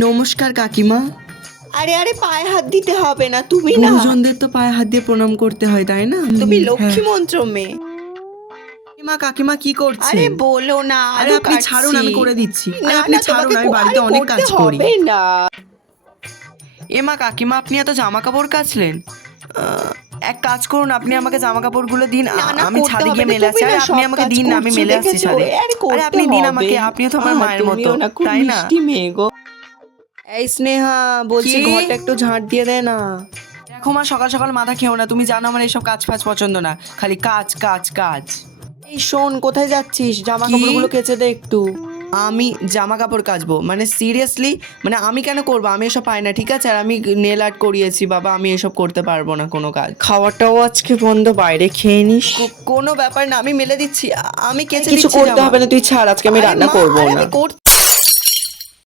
নমস্কার কাকিমা। আরে আরে পায়ে হাত দিতে হবে না, তুমি না, গুরুজনদের তো পায়ে হাত দিয়ে প্রণাম করতে হয় তাই না? তুমি হ্যাঁ। লক্ষ্মী মন্ত্র মেয়ে। কাকিমা কাকিমা কি করছে? আরে বলো না, আরে আলু আপনি ছাড়ুন, আমি কাটছি। করে দিচ্ছি। আরে না আপনি না, ছাড়ুন, তোমাকে আমি বাড়িতে আরে অনেক করতে কাজ করি। হবে না। এমা কাকিমা, আপনি এত জামা কাপড় কাচলেন? এক কাজ করুন, আপনি আমাকে জামা কাপড়গুলো দিন, না না, আমি করতে ছাদে হবে গিয়ে না, মেলে তুমি আসছি। আরে না আপনি সব আমাকে কাজ দিন না, আমি করছো, মেলে আসছি দেখেছো? ছাদে। আরে আরে করতে আপনি দিন হবে। আমাকে, আপনিও তো আমার মায়ের মতো, তুমিও না খুব তাই না? মিষ্টি মেয়ে গো। এই স্নেহা, বলছি কি? ঘরটা একটু ঝাঁট দিয়ে দে না। দেখো মা, সকাল সকাল মাথা খেও না, তুমি জানো আমার এইসব কাজ ফাজ পছন্দ না, খালি কাজ কাজ কাজ। এই শোন, কোথায় যাচ্ছিস? জামা কি? কাপড়গুলো কেচে দে একটু। আমি জামা কাপড় কাচবো মানে সিরিয়াসলি? মানে আমি কেন করবো? আমি এসব পাই না, ঠিক আছে? আর আমি নেল আর্ট করিয়েছি বাবা, আমি এসব করতে পারবো না কোনো কাজ। খাওয়াটাও আজকে বন্ধ, বাইরে খেয়ে নিস। কোনো ব্যাপার না, আমি মেলে দিচ্ছি, আমি কেচে কিছু দিচ্ছি করতে জামা। হবে না, তুই ছাড়, আজকে আমি আরে রান্না মা, করবো আরে না। আমি করতে